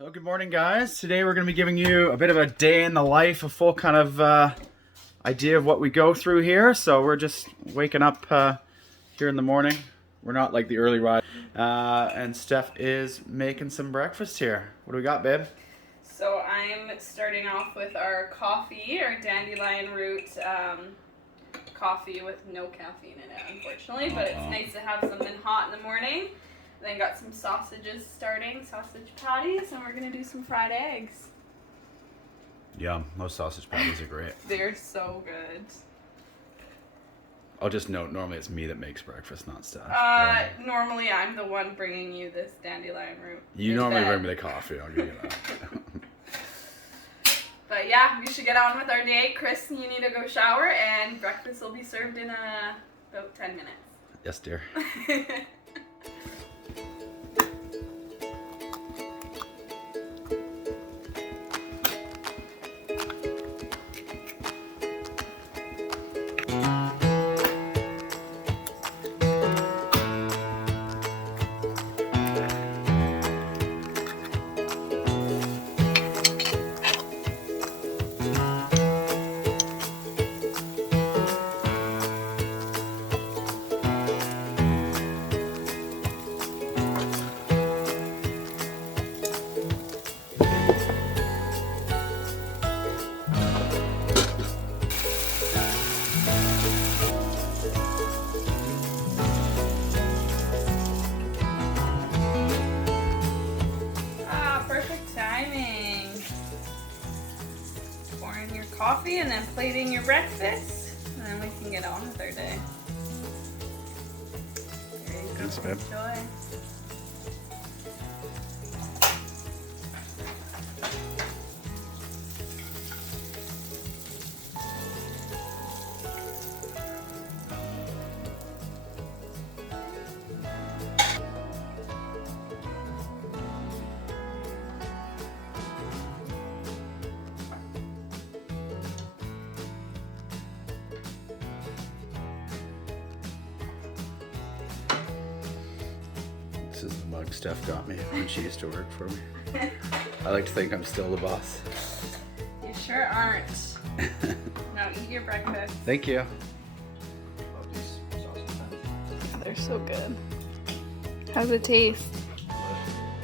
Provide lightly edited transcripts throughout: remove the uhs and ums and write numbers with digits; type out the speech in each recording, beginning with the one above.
So good morning, guys. Today we're going to be giving you a bit of a day in the life, a full kind of idea of what we go through here. So we're just waking up here in the morning. We're not like the early ride. And Steph is making some breakfast here. What do we got, babe? So I'm starting off with our coffee, our dandelion root coffee with no caffeine in it, unfortunately. But it's nice to have something hot in the morning. Then got some sausages starting, sausage patties, and we're gonna do some fried eggs. Yum, those sausage patties are great. They're so good. I'll just note, normally it's me that makes breakfast, not Steph. Normally I'm the one bringing you this dandelion root. You normally bring me the coffee, I'll give you that. But yeah, we should get on with our day. Chris, you need to go shower, and breakfast will be served in about 10 minutes. Yes, dear. Coffee and then plating your breakfast, and then we can get on with our day. There you go. Thanks, babe. Enjoy. This is the mug Steph got me when she used to work for me. I like to think I'm still the boss. You sure aren't. Now eat your breakfast. Thank you. They're so good. How's it taste?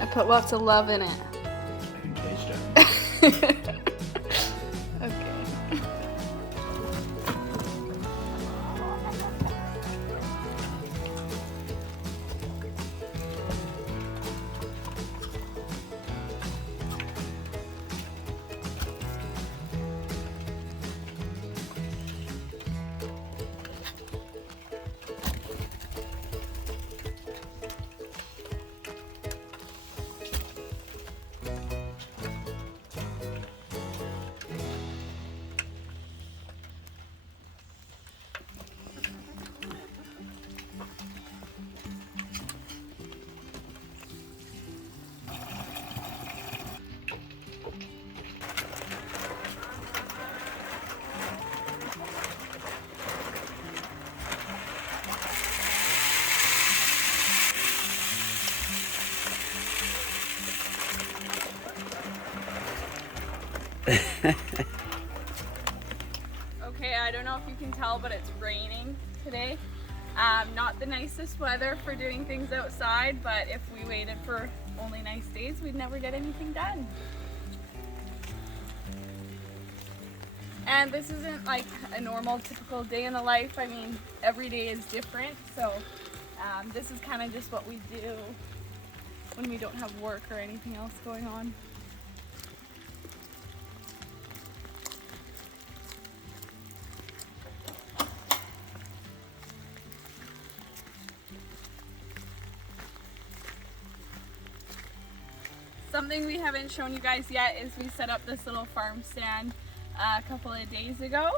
I put lots of love in it. I can taste it. Okay. Okay, I don't know if you can tell, but it's raining today. Not the nicest weather for doing things outside, but if we waited for only nice days, we'd never get anything done. And this isn't like a normal, typical day in the life. I mean, every day is different, so this is kind of just what we do when we don't have work or anything else going on. Something we haven't shown you guys yet is we set up this little farm stand a couple of days ago,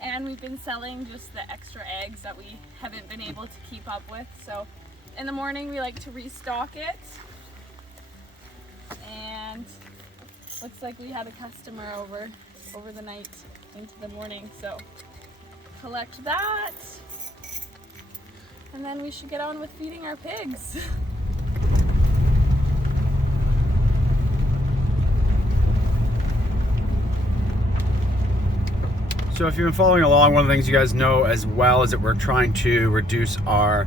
and we've been selling just the extra eggs that we haven't been able to keep up with. So in the morning we like to restock it, and looks like we had a customer over the night into the morning, so collect that and then we should get on with feeding our pigs. So if you've been following along, one of the things you guys know as well is that we're trying to reduce our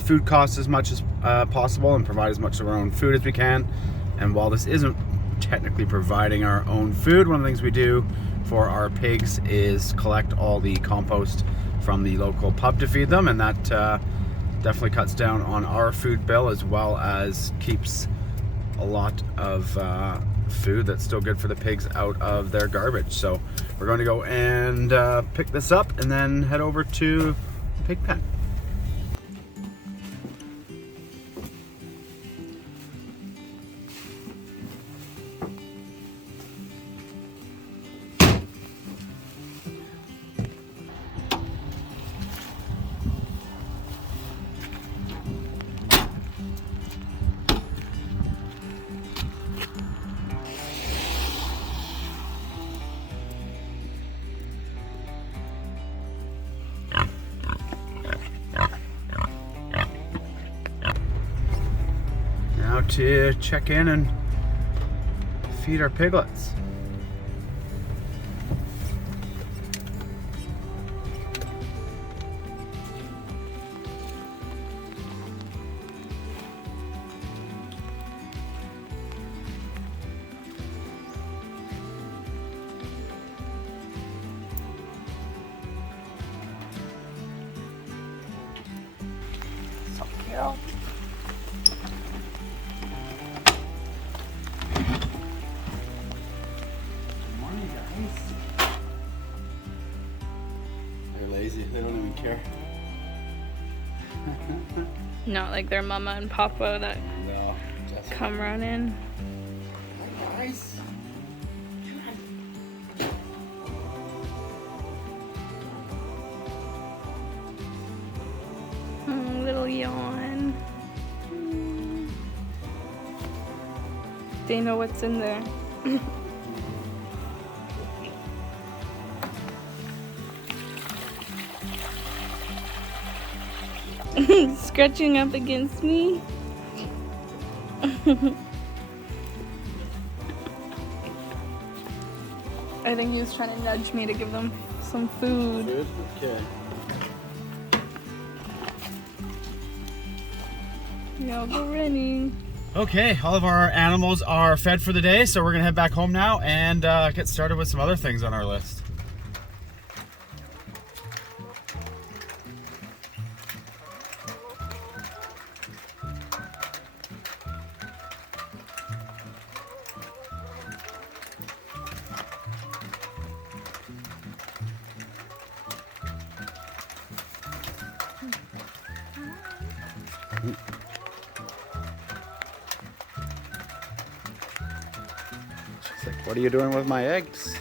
food costs as much as possible and provide as much of our own food as we can. And while this isn't technically providing our own food, one of the things we do for our pigs is collect all the compost from the local pub to feed them, and that definitely cuts down on our food bill as well as keeps a lot of food that's still good for the pigs out of their garbage. So we're going to go and pick this up and then head over to the pig pen. Now to check in and feed our piglets. So cute. They're lazy, they don't even care. Not like their mama and papa that No, just come running. nice. Oh, little yawn. They know what's in there. Scratching up against me. I think he was trying to nudge me to give them some food. Good? Okay. Yeah, go running. Okay, all of our animals are fed for the day, so we're gonna head back home now and get started with some other things on our list. She's like, what are you doing with my eggs?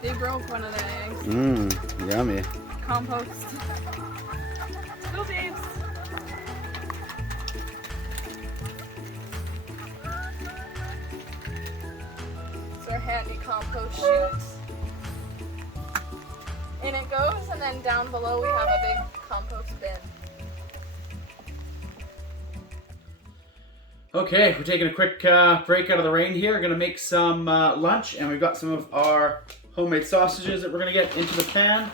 They broke one of their eggs. Mmm, yummy. Compost. Go, babes. It's our handy compost chute. In it goes, and then down below we have a big compost bin. Okay, we're taking a quick break out of the rain here. We're gonna make some lunch, and we've got some of our homemade sausages that we're gonna get into the pan,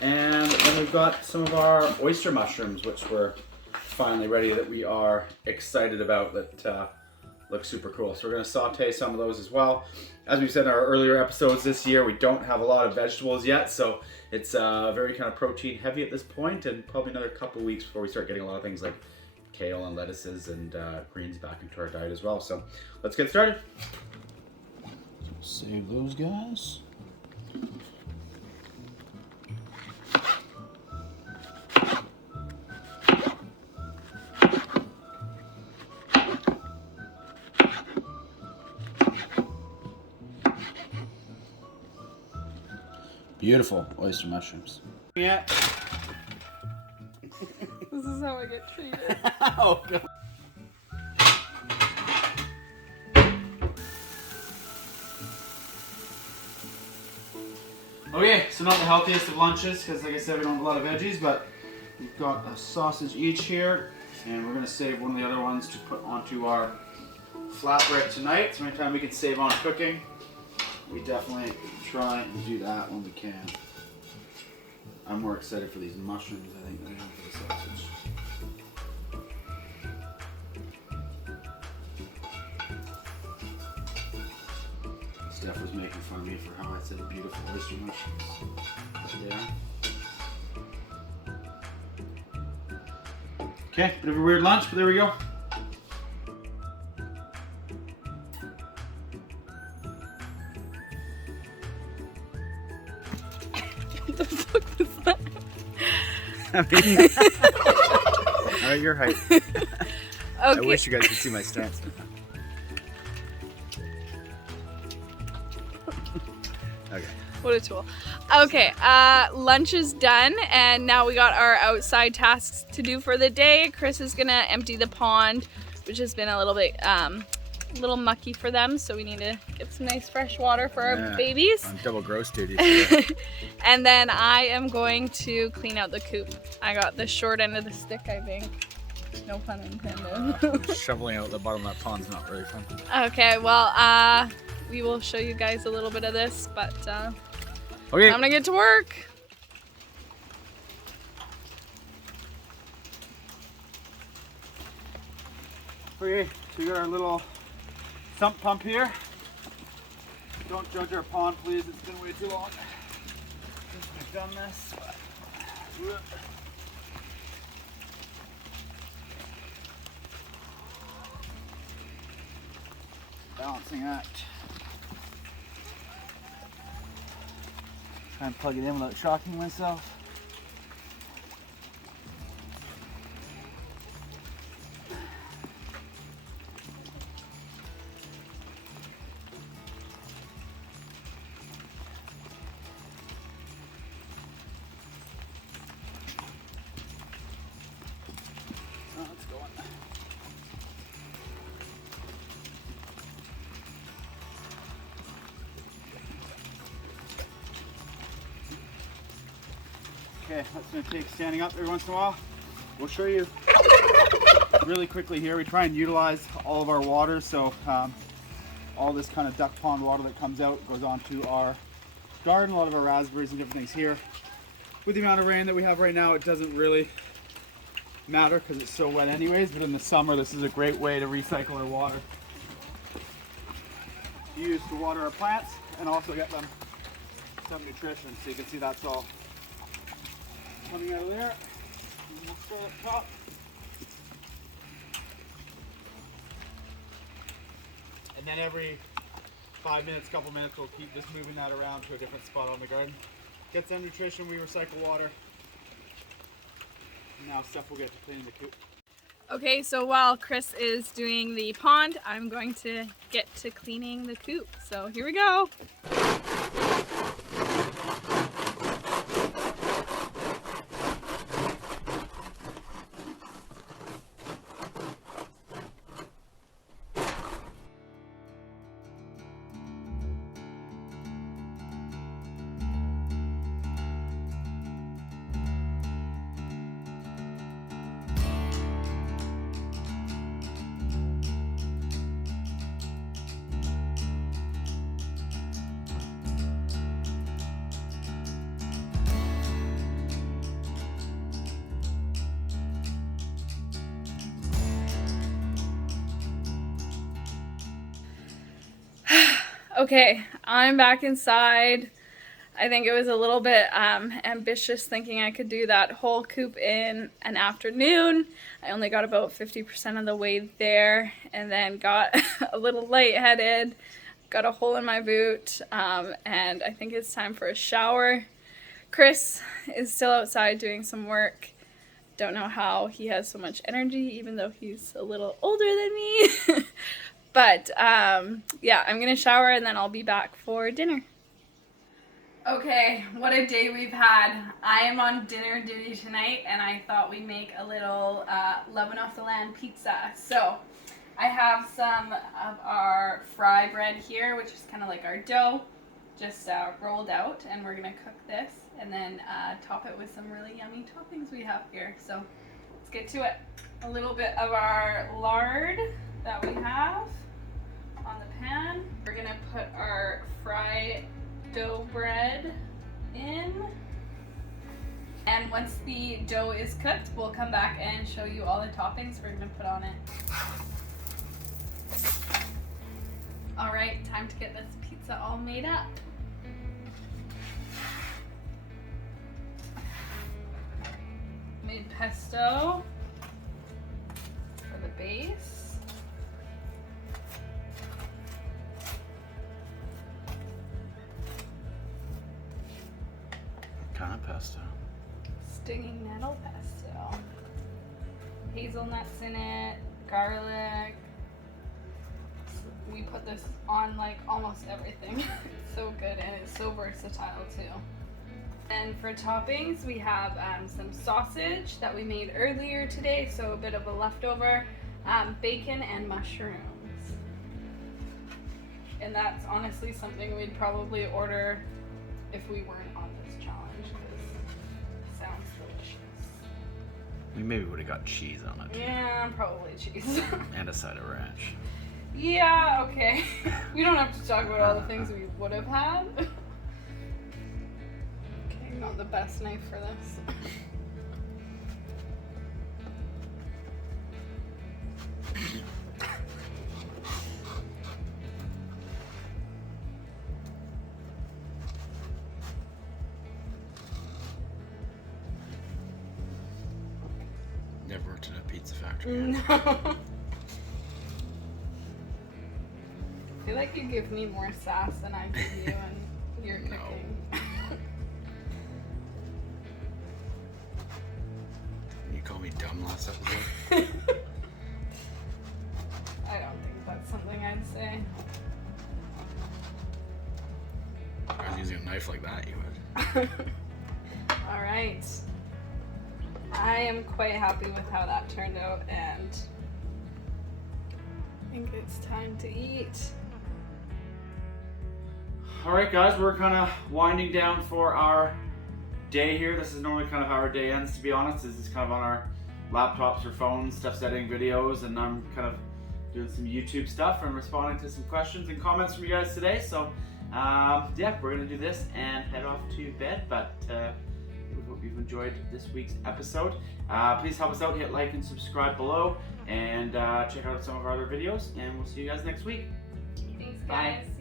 and then we've got some of our oyster mushrooms, which we're finally ready, that we are excited about, that look super cool. So we're gonna saute some of those as well. As we've said in our earlier episodes this year, we don't have a lot of vegetables yet, so it's very kind of protein heavy at this point, and probably another couple of weeks before we start getting a lot of things like kale and lettuces and greens back into our diet as well. So let's get started. Save those guys. Beautiful oyster mushrooms. Yeah. This is how I get treated. Oh, God. Okay, so not the healthiest of lunches because, like I said, we don't have a lot of veggies, but we've got a sausage each here, and we're going to save one of the other ones to put onto our flatbread tonight. So anytime we can save on cooking, we definitely try and do that when we can. I'm more excited for these mushrooms, I think, than I am for the sausage. Steph was making fun of me for how I said beautiful oyster mushrooms. Yeah. Okay, bit of a weird lunch, but there we go. What the fuck was that? Alright, your height. Okay. I wish you guys could see my stance. Okay. What a tool. Okay, lunch is done, and now we got our outside tasks to do for the day. Chris is gonna empty the pond, which has been a little bit little mucky for them, so we need to get some nice fresh water for our babies. On double gross duty. And then I am going to clean out the coop. I got the short end of the stick, I think. No pun intended. Shoveling out the bottom of that pond's not really fun. Okay, well, we will show you guys a little bit of this, but Okay. I'm gonna get to work. Okay, so we got our little sump pump here. Don't judge our pond, please. It's been way too long since we've done this. Balancing act. Try and plug it in without shocking myself. Oh, it's going. Okay, that's going to take standing up every once in a while. We'll show you really quickly here. We try and utilize all of our water, so all this kind of duck pond water that comes out goes onto our garden, a lot of our raspberries and different things here. With the amount of rain that we have right now, it doesn't really matter because it's so wet anyways, but in the summer this is a great way to recycle our water. Use to water our plants and also get them some nutrition. So you can see that's all coming out of there. And we'll start up top. And then every 5 minutes, couple minutes, we'll keep just moving that around to a different spot on the garden. Get some nutrition, we recycle water. Now Steph will get to cleaning the coop. Okay, so while Chris is doing the pond, I'm going to get to cleaning the coop. So here we go. Okay, I'm back inside. I think it was a little bit ambitious thinking I could do that whole coop in an afternoon. I only got about 50% of the way there and then got a little lightheaded got a hole in my boot, and I think it's time for a shower. Chris is still outside doing some work. Don't know how he has so much energy, even though he's a little older than me. But yeah, I'm gonna shower and then I'll be back for dinner. Okay, what a day we've had. I am on dinner duty tonight, and I thought we'd make a little Lovin' off the land pizza. So I have some of our fry bread here, which is kind of like our dough, just rolled out, and we're gonna cook this and then top it with some really yummy toppings we have here. So let's get to it. A little bit of our lard that we have on the pan. We're gonna put our fry dough bread in, and once the dough is cooked, we'll come back and show you all the toppings we're gonna put on it. All right, time to get this pizza all made up. Made pesto for the base. Kind of pesto. Stinging nettle pesto. Hazelnuts in it, garlic. We put this on like almost everything. It's so good and it's so versatile too. And for toppings, we have some sausage that we made earlier today, so a bit of a leftover, bacon and mushrooms. And that's honestly something we'd probably order if we weren't on this challenge, because it sounds delicious. We maybe would have got cheese on it. Yeah, probably cheese. And a side of ranch. Yeah, okay. We don't have to talk about all the things we would have had. Okay, not the best knife for this. Never worked in a pizza factory. No. I feel like you give me more sass than I give you and your cooking. You called me dumb last episode? I don't think that's something I'd say. If I was using a knife like that, you would. All right. I am quite happy with how that turned out, and I think it's time to eat. All right, guys, we're kind of winding down for our day here. This is normally kind of how our day ends, to be honest. This is kind of on our laptops or phones, stuff's editing videos, and I'm kind of doing some YouTube stuff and responding to some questions and comments from you guys today. So, yeah, we're gonna do this and head off to bed, but we hope you've enjoyed this week's episode. Please help us out, hit like and subscribe below, and check out some of our other videos, and we'll see you guys next week. Thanks, Bye. guys.